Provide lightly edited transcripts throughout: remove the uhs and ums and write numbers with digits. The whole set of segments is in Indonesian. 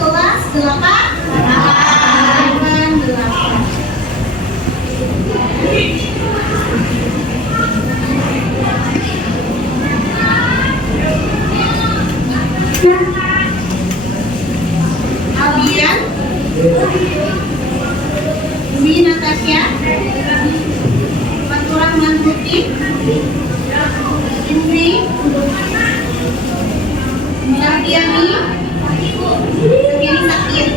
kelas 8. Albian, Umi Natasha, Faturahman Putih, Indri, Sardiani, Sardiani sakit.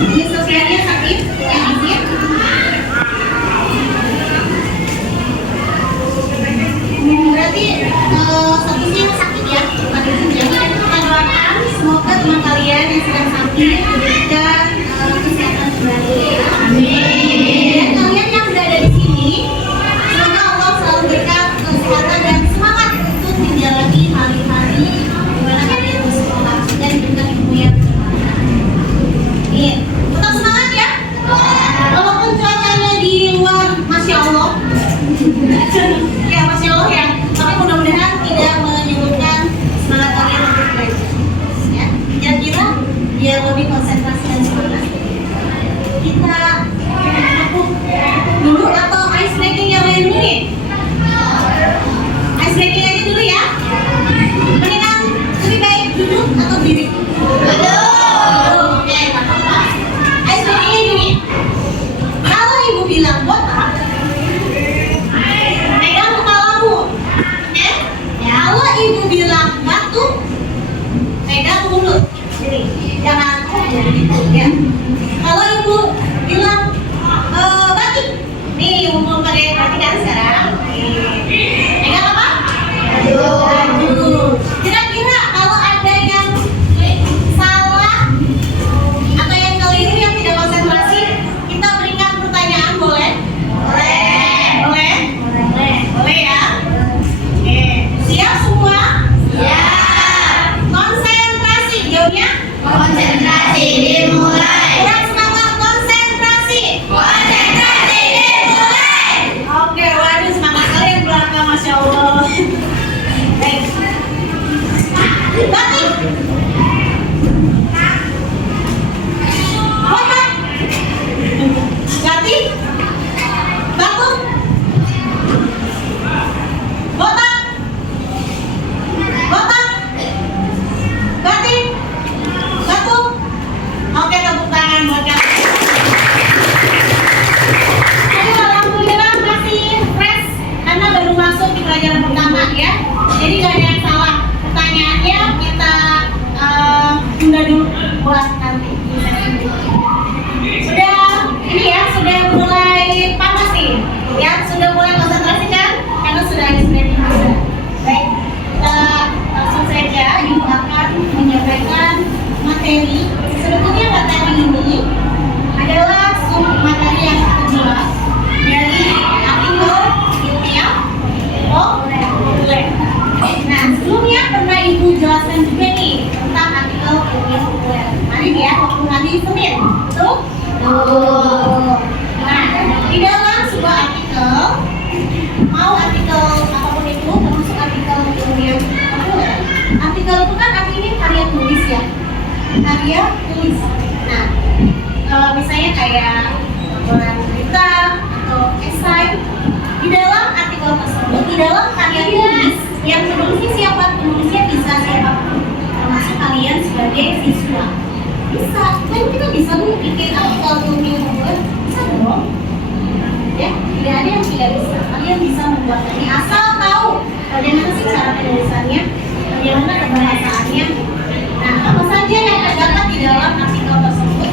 Ini Sofyania sakit, yang izin. Berarti statusnya sakit ya, bukan izin. Jadi kita doakan semoga teman kalian yang sedang sakit diberikan kesehatan kembali. Amin. Dan kalian yang berada di sini, semoga Allah selalu berikan kesehatan dan semangat untuk menjalani hari-hari di mana kalian bersekolah dan juga ilmu yang bermanfaat. Iya, tetap semangat ya. Walaupun cuacanya di luar, masya Allah. Ya, masya Allah ya. Tapi mudah-mudahan tidak menyebutkan semangat kalian untuk belajar. Ya, kira-kira biar lebih konsentrasi dan semangat. Kita dulu atau ice breaking yang lain dulu nih? Ice breaking aja dulu ya. Mendingan lebih baik duduk atau diri? Duduk. Oke, mantap. Ice breaking ini. Kalau ibu bilang botak, pegang kepalamu. Oke? Kalau ibu bilang batuk, pegang mulut. Jadi jangan begitu ya. Kalau ibu bilang batik, nih umum pada perhatikan sekarang. Pegang apa? Aduh. Kira-kira kalau ada yang salah atau yang keliru yang tidak konsentrasi, kita berikan pertanyaan, boleh? Boleh? Boleh ya? Oke. Siap semua? Siap. Konsentrasi, jawabnya? Konsentrasi dimulai. Kurang semangat, konsentrasi. Konsentrasi dimulai. Oke, waduh semangat kalian belakang, masya Allah. Baik. Batik. Botak. Batik. Batuk. Botak. Botak. Batik. Batuk. Oke, tepuk tangan buat kalian. Jadi alhamdulillah masih fresh karena baru masuk di pelajaran pertama ya. Jadi gak ada yang salah. Pertanyaannya kita tunda dulu buat nanti di sesi berikutnya. Sudah ini ya, sudah mulai panas nih. Ya, sudah mulai konsentrasi kan? Karena sudah ice breaking juga. Baik, kita langsung saja. Ibu akan menyampaikan materi. Sebetulnya materi ini adalah sub materi yang kedua dari artikel ilmiah populer. Nah, sebelumnya pernah ibu jelaskan juga nih tentang artikel ilmiah populer. Kemarin ya, waktu hari Senin, betul? Nah, di dalam sebuah artikel, mau artikel apapun itu, termasuk artikel ilmiah populer. Artikel itu kan artinya karya tulis ya, karya tulis. Nah, misalnya kayak laporan berita atau esai, di dalam artikel tersebut, di dalam karya tulis yang penulisnya siapa? Penulisnya bisa siapapun, termasuk kalian sebagai siswa. Bisa, kan kita bisa bikin artikel ilmiah populer, bisa dong. Ya, tidak ada yang tidak bisa. Kalian bisa membuat ini asal tahu bagaimana sih cara penulisannya, bagaimana kebahasaannya. Nah, apa saja yang terdapat di dalam artikel tersebut?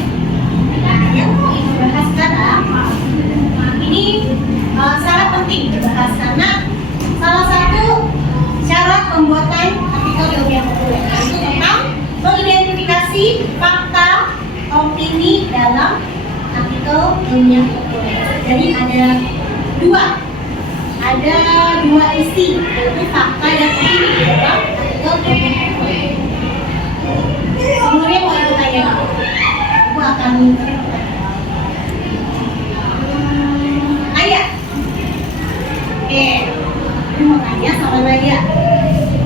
Nah, yang mau ibu bahas sekarang, ini sangat penting dibahas karena salah satu syarat pembuatan artikel ilmiah populer yaitu tentang mengidentifikasi fakta opini dalam artikel ilmiah populer. Jadi ada dua isi, yaitu fakta dan opini di dalam artikel ilmiah populer. Sebelumnya mau ibu tanya, ibu akan ayah. Oke, ibu mau tanya sama Nadia.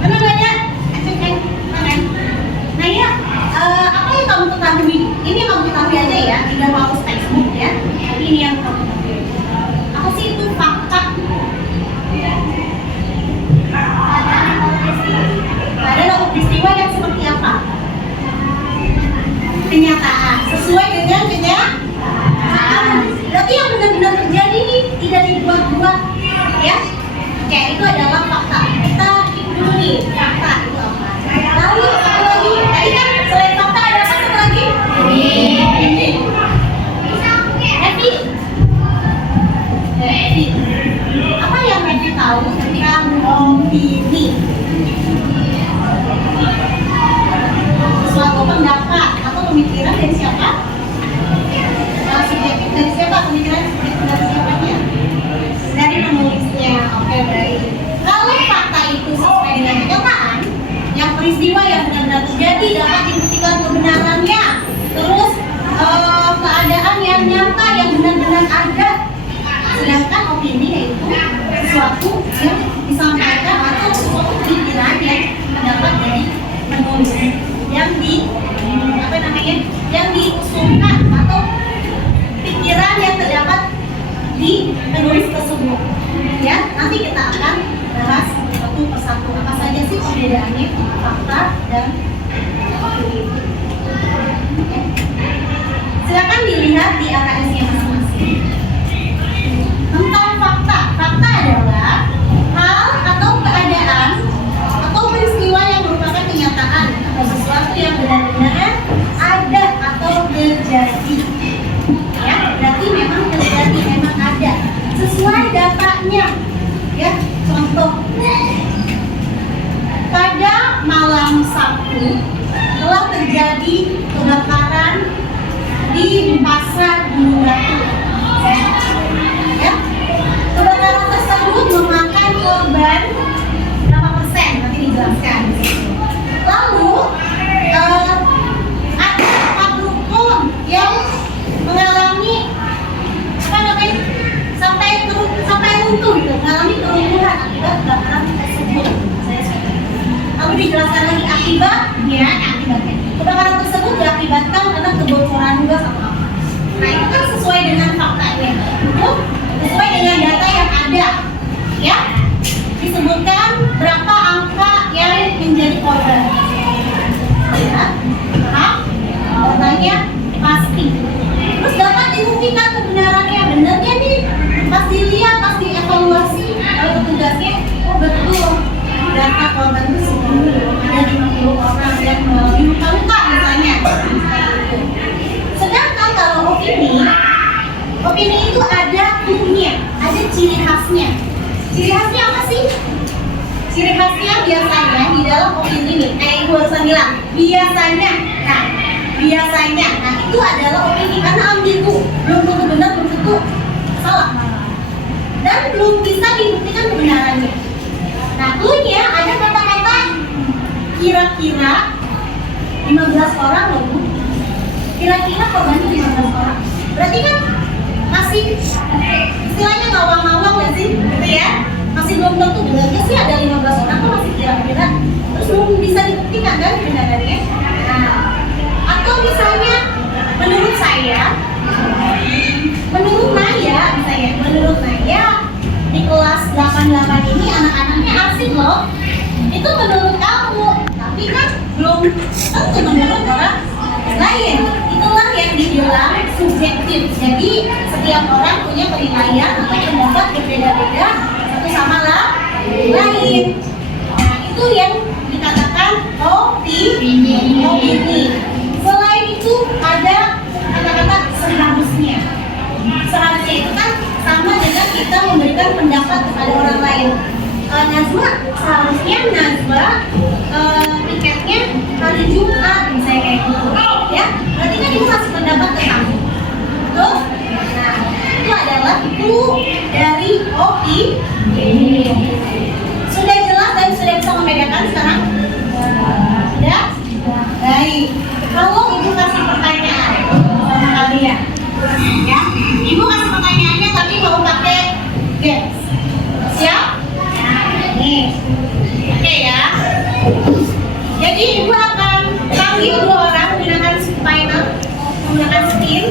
Mana Nadia? Acek. kenyataan. Sesuai dengan kenyataan. Berarti yang benar-benar terjadi nih, tidak dibuat-buat, ya. Oke, itu adalah fakta. Kita keep dulu nih, fakta itu apa. Lalu satu lagi, tadi kan selain fakta ada apa satu lagi? Ini. Happy. Apa yang Happy tahu tentang opini? Suatu pendapat atau pemikiran dari siapa? Subjektif dari siapa? Pemikiran subjektif dari siapanya? Dari penulisnya. Oke, baik. Kalau fakta itu sesuai dengan kenyataan, yang peristiwa yang benar-benar terjadi dapat dibuktikan kebenarannya, terus keadaan yang nyata yang benar-benar ada. Sedangkan opini yaitu sesuatu yang disampaikan atau sesuatu pikiran yang terdapat dari penulis yang yang diusulkan atau pikiran yang terdapat di penulis tersebut. Ya, nanti kita akan bahas satu persatu apa saja sih perbedaannya fakta dan opini. Silakan dilihat di AKS-nya masing-masing. Tentang fakta, fakta adalah hal atau keadaan atau peristiwa yang merupakan kenyataan atau sesuatu yang benar-benar ada atau terjadi. Ya, berarti memang terjadi, memang ada sesuai datanya. Ya, contoh pada malam Sabtu telah terjadi kebakaran di pasar Gunung Batu. Ya, kebakaran tersebut memakan korban berapa persen? Nanti dijelaskan. Lalu ada 4 rukun yang mengalami sampai runtuh gitu, mengalami keruntuhan akibat kebakaran tersebut. Lalu dijelaskan lagi akibatnya. Kebakaran tersebut diakibatkan karena kebocoran gas atau apa. Nah, itu kan sesuai dengan faktanya. Itu sesuai dengan data yang ada. Ya, disebutkan berapa angka yang menjadi korban. Ya, paham? Datanya pasti. Terus dapat dibuktikan kebenarannya, benernya nih. Pas dilihat, pas dievaluasi oleh petugasnya, oh betul. Data korban itu ada 50 orang yang mengalami luka-luka misalnya. Sedangkan kalau opini itu ada clue-nya, ada ciri khasnya. Ciri khasnya apa sih? Ciri khasnya biasanya di dalam opini nih, kayak ibu barusan bilang, biasanya. Nah itu adalah opini karena ambigu, belum tentu benar, belum tentu salah, dan belum bisa dibuktikan kebenarannya. Nah, clue-nya ada kata-kata kira-kira 15 orang loh Bu. Kira-kira korbannya 15 orang. Berarti kan masih istilahnya ngawang-ngawang ya sih, gitu ya. Masih belum tentu benernya sih ada 15 orang tuh masih kira-kira. Terus belum bisa dibuktikan kan kebenarannya. Nah, atau misalnya menurut Naya di kelas 88 ini anak-anaknya asik loh. Itu menurut kamu, tapi kan belum tentu menurut orang lain. Itulah yang dibilang subjektif. Jadi setiap orang punya penilaian atau pendapat berbeda-beda satu sama lain. Nah, itu yang dikatakan opini. Selain itu ada kata-kata seharusnya. Seharusnya itu kan sama dengan kita memberikan pendapat kepada orang lain. Nazwa, seharusnya Nazwa tiketnya hari Jumat misalnya kayak gitu, ya. Berarti kan ibu kasih pendapat ke kamu, tuh. Nah, itu adalah clue dari opini. Sudah jelas dan sudah bisa membedakan sekarang? Sudah? Baik. Kalau ibu kasih pertanyaan sama kalian, ya, ibu kasih pertanyaannya tapi mau pakai games. Siap? Nih, oke ya. Jadi ibu akan panggil 2 orang menggunakan spinal, menggunakan spin.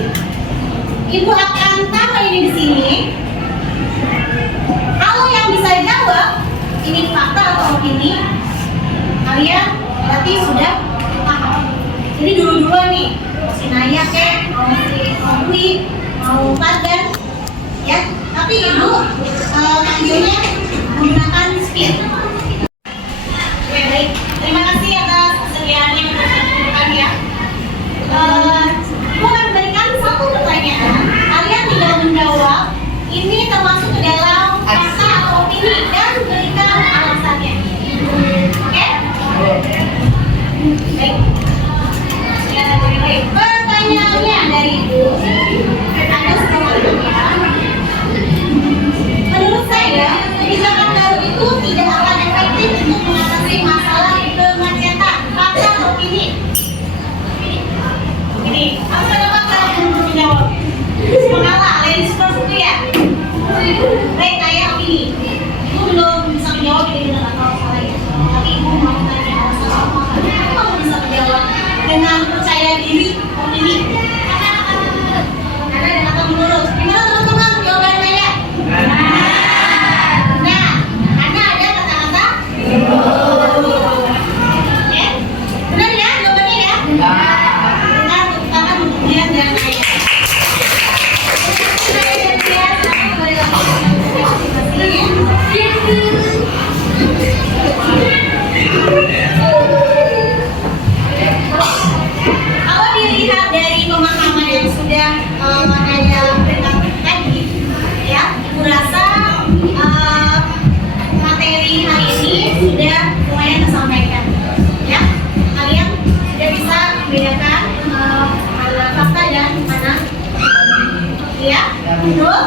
Ibu akan taruh ini di sini. Kalau yang bisa jawab ini fakta atau opini, kalian berarti sudah paham. Jadi dulu-duluan nih, Abi mau padan, ya. Tapi ibu manggilnya menggunakan speed. Oke, baik. Terima kasih atas kesediaannya untuk menunjukkan ya. Ibu akan berikan satu pertanyaan. Kalian tinggal menjawab. Ini termasuk ke dalam fakta atau opini dan berikan alasannya. Oke? Baik. Ya, baik. Pertanyaannya dari Ibu. Ada sebuah pertanyaan. Menurut saya, kebijakan baru itu tidak akan efektif untuk mengatasi masalah kemacetan. Fakta atau opini? Ini, aku ada fakta untuk menjawab. Mengalah, ladies first itu ya. Baik, saya opini. Ibu belum bisa menjawab ini benar atau salah ya. Tapi ibu mau tanya alasan apa? Kenapa kamu bisa menjawab dengan percaya diri opini? Karena ada kata menurut. Gimana teman-teman jawabannya? Nah, karena ada kata-kata ya, benar ya jawabannya ya? Benar, karena kemudian dan ayat. Kalau dilihat dari pemahaman yang sudah ada berikan tadi, ya, aku rasa materi hari ini sudah lumayan tersampaikan, ya. Kalian sudah bisa membedakan mana fakta dan mana, ya, betul.